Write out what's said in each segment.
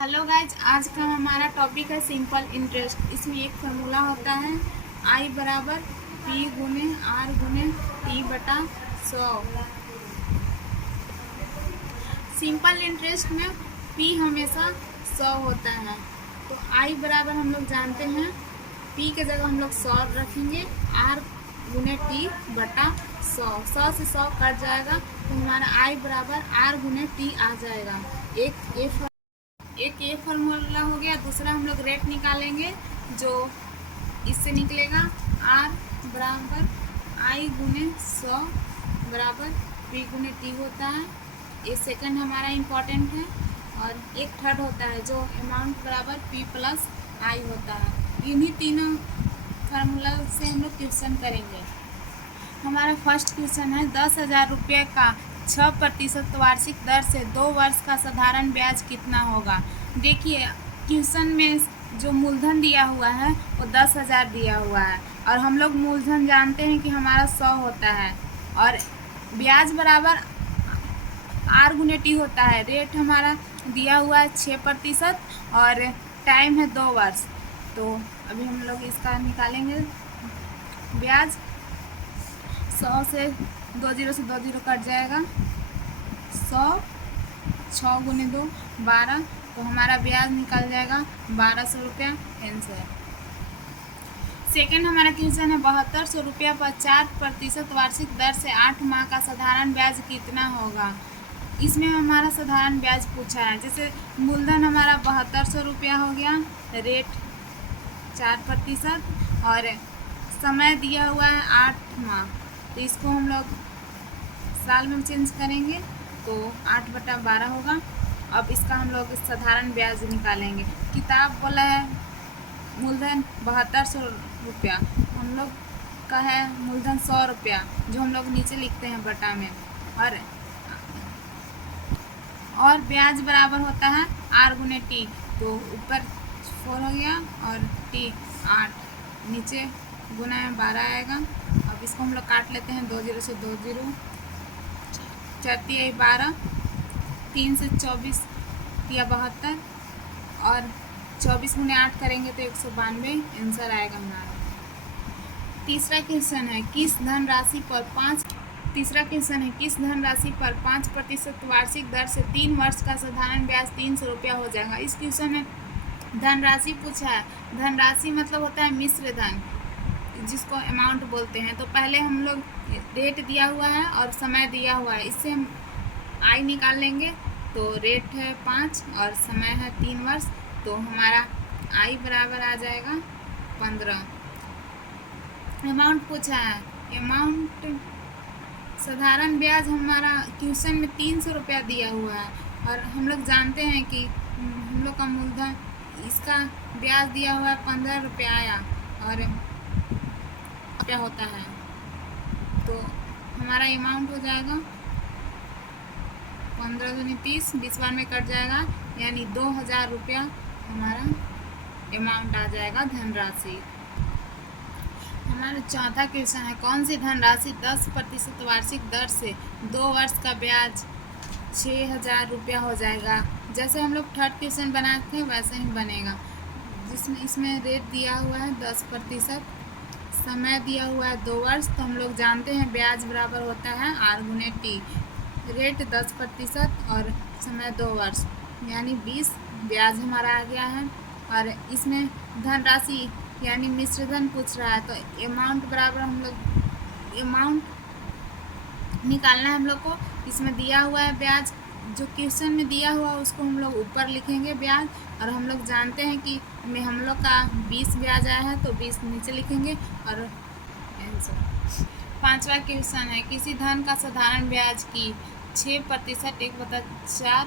Hello guys, आज का हमारा टॉपिक है सिंपल इंटरेस्ट। इसमें एक फार्मूला होता है आई बराबर पी गुने आर गुने टी बटा 100। सिंपल इंटरेस्ट में पी हमेशा 100 होता है, तो आई बराबर हम लोग जानते हैं, पी के जगह हम लोग 100 रखेंगे, आर गुने टी बटा 100। 100 से 100 कट जाएगा तो हमारा आई बराबर आर गुने टी आ जाएगा। एक ये फार्मूला हो गया। दूसरा हम लोग रेट निकालेंगे, जो इससे निकलेगा आर बराबर आई गुने 100 बराबर पी गुने टी होता है। ये सेकंड हमारा इम्पॉर्टेंट है। और एक थर्ड होता है जो अमाउंट बराबर पी प्लस आई होता है। इन्हीं तीनों फार्मूला से हम लोग क्वेश्चन करेंगे। हमारा फर्स्ट क्वेश्चन है 10,000 रुपये का 6% वार्षिक दर से 2 वर्ष का साधारण ब्याज कितना होगा। देखिए, क्वेश्चन में जो मूलधन दिया हुआ है वो 10,000 दिया हुआ है, और हम लोग मूलधन जानते हैं कि हमारा 100 होता है, और ब्याज बराबर आर गुने टी होता है। रेट हमारा दिया हुआ है 6% और टाइम है 2 वर्ष। तो अभी हम लोग इसका निकालेंगे ब्याज। 100 से 2 जीरो से 2 जीरो कट जाएगा। 100 6 गुने 2 12, तो हमारा ब्याज निकल जाएगा 1200 रुपया आंसर। सेकेंड हमारा क्वेश्चन है 7200 रुपया पर 4% वार्षिक दर से 8 माह का साधारण ब्याज कितना होगा। इसमें हमारा साधारण ब्याज पूछा है। जैसे मूलधन हमारा 7200 रुपया हो गया, रेट 4% और समय दिया हुआ है 8 माह, तो इसको हम लोग साल में चेंज करेंगे तो 8/12 होगा। अब इसका हम लोग साधारण ब्याज निकालेंगे। किताब बोला है मूलधन 7200 रुपया, हम लोग का है मूलधन 100 रुपया, जो हम लोग नीचे लिखते हैं बटा में, और ब्याज बराबर होता है आर गुने टी, तो ऊपर 4 हो गया और टी 8, नीचे गुना में 12 आएगा। अब इसको हम लोग काट लेते हैं, 2 जीरो से 2 जीरो, 4 12, 3 से 24 या 72, और 24 गुने 8 करेंगे तो 192 आंसर आएगा हमारा। तीसरा क्वेश्चन है किस धनराशि पर 5% वार्षिक दर से 3 वर्ष का साधारण ब्याज 300 रुपया हो जाएगा। इस क्वेश्चन में धनराशि पूछा है। धनराशि मतलब होता है मिश्र धन, जिसको अमाउंट बोलते हैं। तो पहले हम लोग रेट दिया हुआ है और समय दिया हुआ है, इससे हम आई निकाल लेंगे। तो रेट है 5 और समय है 3 वर्ष, तो हमारा आई बराबर आ जाएगा 15। अमाउंट पूछा है, अमाउंट साधारण ब्याज हमारा क्वेश्चन में 300 रुपया दिया हुआ है, और हम लोग जानते हैं कि हम लोग का मूलधन, इसका ब्याज दिया हुआ है 15 रुपया आया और क्या होता है, तो हमारा अमाउंट हो जाएगा 15 दूनी 30, 20 बार में कट जाएगा, यानी 2000 रुपया हमारा अमाउंट आ जाएगा धनराशि। हमारा चौथा क्वेश्चन है कौन सी धनराशि 10% वार्षिक दर से 2 वर्ष का ब्याज 6000 रुपया हो जाएगा। जैसे हम लोग थर्ड क्वेश्चन बनाए थे वैसे ही बनेगा, जिसमें इसमें रेट दिया हुआ है 10%, समय दिया हुआ है 2 वर्ष, तो हम लोग जानते हैं ब्याज बराबर होता है आर गुने टी। रेट 10% और समय 2 वर्ष, यानी 20 ब्याज हमारा आ गया है। और इसमें धनराशि यानी मिश्रधन पूछ रहा है, तो अमाउंट बराबर हम लोग अमाउंट निकालना है हम लोग को। इसमें दिया हुआ है ब्याज, जो क्वेश्चन में दिया हुआ है उसको हम लोग ऊपर लिखेंगे ब्याज, और हम लोग जानते हैं कि हम लोग का 20 ब्याज आया है तो 20 नीचे लिखेंगे और आंसर। पांचवा क्वेश्चन है किसी धन का साधारण ब्याज की 6% 1/4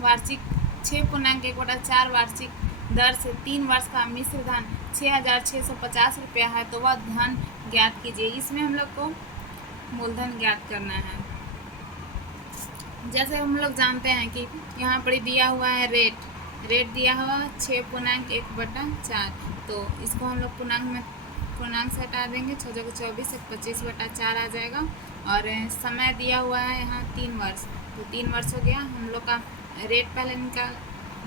वार्षिक 6.1/4 वार्षिक दर से 3 वर्ष का मिश्र धन 6650 रुपया है, तो वह धन ज्ञात कीजिए। इसमें हम लोग को मूलधन ज्ञात करना है। जैसे हम लोग जानते हैं कि यहाँ पर दिया हुआ है रेट दिया हुआ 6.1/4, तो इसको हम लोग पूर्णांक से हटा देंगे, 6 जगह 24, 25/4 आ जाएगा। और समय दिया हुआ है यहाँ 3 वर्ष, तो 3 वर्ष हो गया। हम लोग का रेट पहले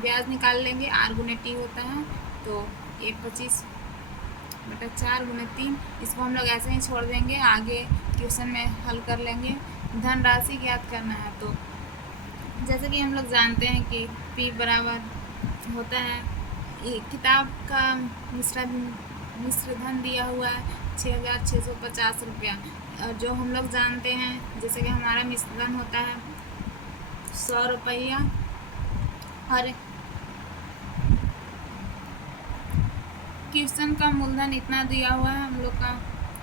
ब्याज निकाल लेंगे, आर गुने टी होता है, तो ये 25/4 गुने 3, इसको हम लोग ऐसे ही छोड़ देंगे, आगे क्वेश्चन में हल कर लेंगे। धनराशि ज्ञात करना है, तो जैसे कि हम लोग जानते हैं कि P बराबर होता है, ये किताब का मिश्र धन दिया हुआ है 6,650 रुपया, और जो हम लोग जानते हैं जैसे कि हमारा मिश्र धन होता है 100 रुपया, और क्वेश्चन का मूलधन इतना दिया हुआ है, हम लोग का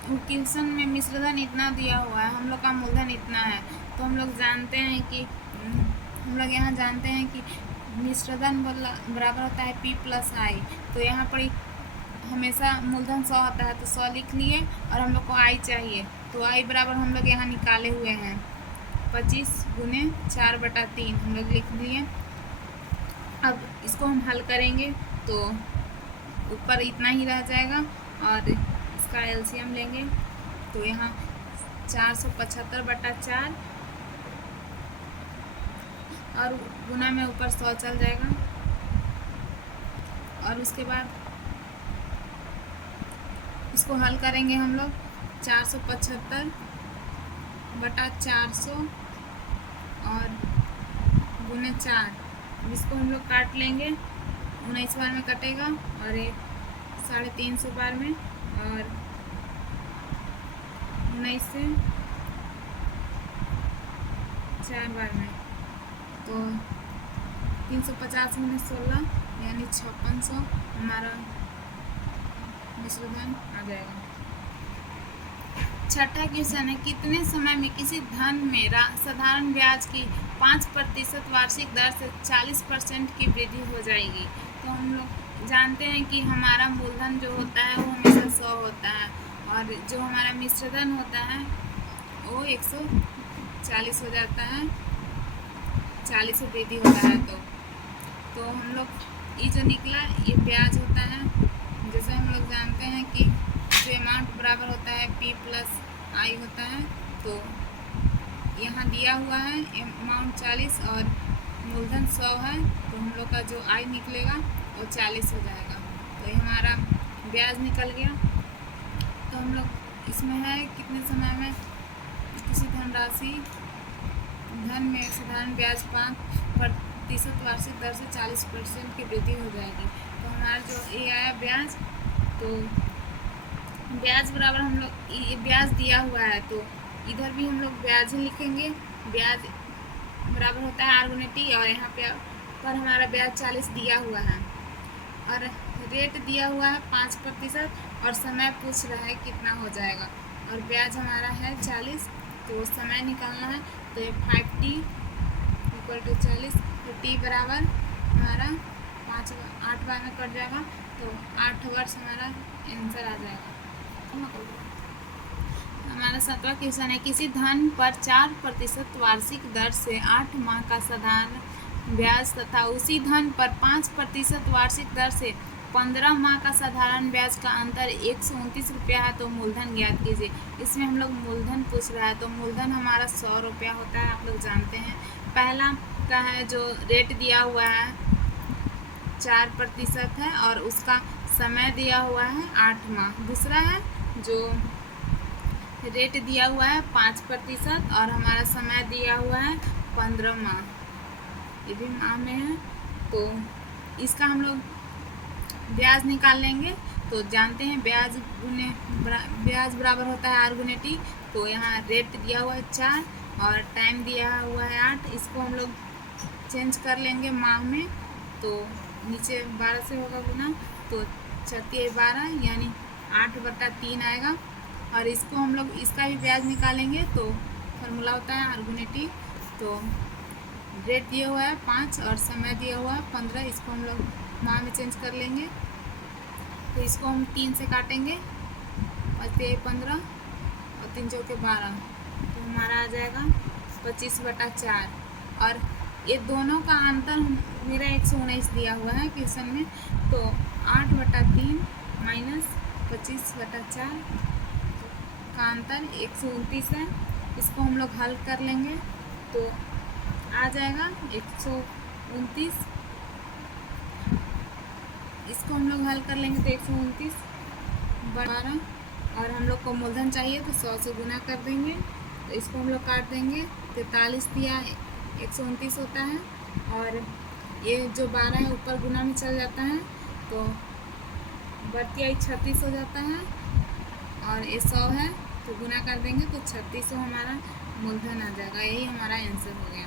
क्वेश्चन में मिश्रधन इतना दिया हुआ है, हम लोग का मूलधन इतना है, तो हम लोग जानते हैं कि हम लोग यहाँ जानते हैं कि मिश्रधन बराबर होता है P + I, तो यहाँ पर हमेशा मूलधन 100 होता है, तो 100 लिख लिए, और हम लोग को I चाहिए, तो I बराबर हम लोग यहाँ निकाले हुए हैं 25 गुने 4/3 हम लोग लिख दिए। अब इसको हम हल करेंगे तो ऊपर इतना ही रह जाएगा, और इसका एलसीएम लेंगे तो यहाँ 475/4 और गुना में ऊपर 100 चल जाएगा, और उसके बाद इसको हल करेंगे हम लोग 475/400 और गुने 4, इसको हम लोग काट लेंगे, 19 बार में कटेगा, और ये 350 बार में, और 19 से 4 बार में, तो 350 में 16 यानी 5600 हमारा मिश्रधन आ जाएगा। छठा क्वेश्चन है, कितने समय में किसी धन में साधारण ब्याज की 5% वार्षिक दर से 40% की वृद्धि हो जाएगी। तो हम लोग जानते हैं कि हमारा मूलधन जो होता है वो हमेशा 100 होता है, और जो हमारा मिश्रधन होता है वो 140 हो जाता है, 40 से वृद्धि होता है, तो हम लोग ये जो निकला ये ब्याज होता है। जैसे हम लोग जानते हैं कि जो अमाउंट बराबर होता है P + I होता है, तो यहाँ दिया हुआ है अमाउंट 40 और मूलधन 100 है, तो हम लोग का जो I निकलेगा वो 40 हो जाएगा, तो ये हमारा ब्याज निकल गया। तो हम लोग इसमें है कितने समय में किसी धन में साधारण ब्याज 5% वार्षिक दर से 40% की वृद्धि हो जाएगी। तो हमारा जो ये आया ब्याज, तो ब्याज बराबर हम लोग ये ब्याज दिया हुआ है, तो इधर भी हम लोग ब्याज ही लिखेंगे, ब्याज बराबर होता है R गुने T, और यहाँ पर हमारा ब्याज 40 दिया हुआ है, और रेट दिया हुआ है 5%, और समय पूछ रहा है कितना हो जाएगा, और ब्याज हमारा है 40, तो समय निकालना है, तो ये 5t = 40, तो T बराबर हमारा 8 बार में कट जाएगा, तो 8 वर्ष हमारा आंसर आ जाएगा। हमारा 7वां क्वेश्चन है, किसी धन पर 4% वार्षिक दर से 8 माह का साधारण ब्याज तथा उसी धन पर 5% वार्षिक दर से 15 माह का साधारण ब्याज का अंतर 129 रुपया है, तो मूलधन ज्ञात कीजिए। इसमें हम लोग मूलधन पूछ रहा है, तो मूलधन हमारा 100 रुपया होता है, आप लोग जानते हैं। पहला का है जो रेट दिया हुआ है 4% है, और उसका समय दिया हुआ है 8 माह। दूसरा है जो रेट दिया हुआ है 5% और हमारा समय दिया हुआ है 15 माह, ये भी माह में है, तो इसका हम लोग ब्याज निकाल लेंगे। तो जानते हैं ब्याज बराबर होता है R गुने T, तो यहाँ रेट दिया हुआ है 4 और टाइम दिया हुआ है 8, इसको हम लोग चेंज कर लेंगे माह में, तो नीचे 12 से होगा गुना, तो 12 यानी 8/3 आएगा, और इसको हम लोग इसका भी ब्याज निकालेंगे, तो फार्मूला होता है R गुने T, तो रेट दिया हुआ है 5 और समय दिया हुआ है 15, इसको हम लोग माह में चेंज कर लेंगे, तो इसको हम 3 से काटेंगे, 15 और 3 चौके 12, तो हमारा आ जाएगा 25/4, और ये दोनों का अंतर मेरा 119 दिया हुआ है क्वेश्चन में, तो 8/3 माइनस 25/4 का अंतर 129 है, इसको हम लोग हल कर लेंगे, तो आ जाएगा 129 इसको हम लोग हल कर लेंगे तो 129 12, और हम लोग को मूलधन चाहिए तो 100 से गुना कर देंगे, तो इसको हम लोग काट देंगे। 43 दिया 129 होता है, और ये जो 12 है ऊपर गुना में चल जाता है तो बढ़ती आई 36 हो जाता है, और ये 100 है तो गुना कर देंगे तो 3600 हमारा मूलधन आ जाएगा। यही हमारा आंसर हो गया।